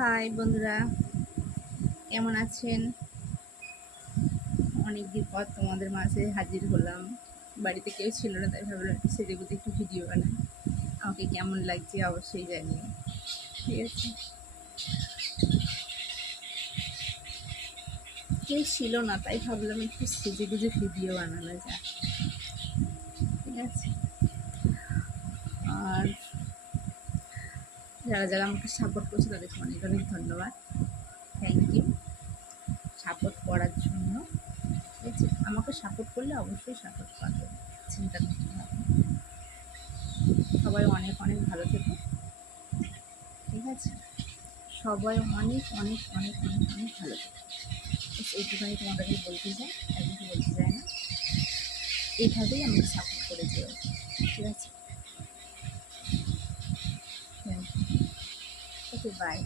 High বন্ধুরা, কেমন আছেন? অনেকদিন পর তোমাদের মাঝে হাজির হলাম। বাড়িতে কেউ ছিল না, তাই ভাবলাম একটু সেজেগুজে একটু ভিডিও বানাই। আমাকে কেমন লাগছে অবশ্যই জানিও, ঠিক আছে? কেউ ছিল না, তাই ভাবলাম একটু সেজেগুজে ভিডিও বানানো যায়, ঠিক আছে? আর যারা যারা আমাকে সাপোর্ট করছে তাদেরকে অনেক অনেক ধন্যবাদ, থ্যাংক ইউ সাপোর্ট করার জন্য। ঠিক আছে, আমাকে সাপোর্ট করলে অবশ্যই সাপোর্ট পাবে, চিন্তা করতে হবে। সবাই অনেক অনেক ভালো থেকো, ঠিক আছে? সবাই অনেক অনেক অনেক অনেক অনেক ভালো থেকো। এইটুখানি তোমাদেরকে বলতে চাই, আর কিছু বলতে চাই না। এইভাবেই আমাকে সাপোর্ট করে যেও, ঠিক আছে? Thank you. Okay, by.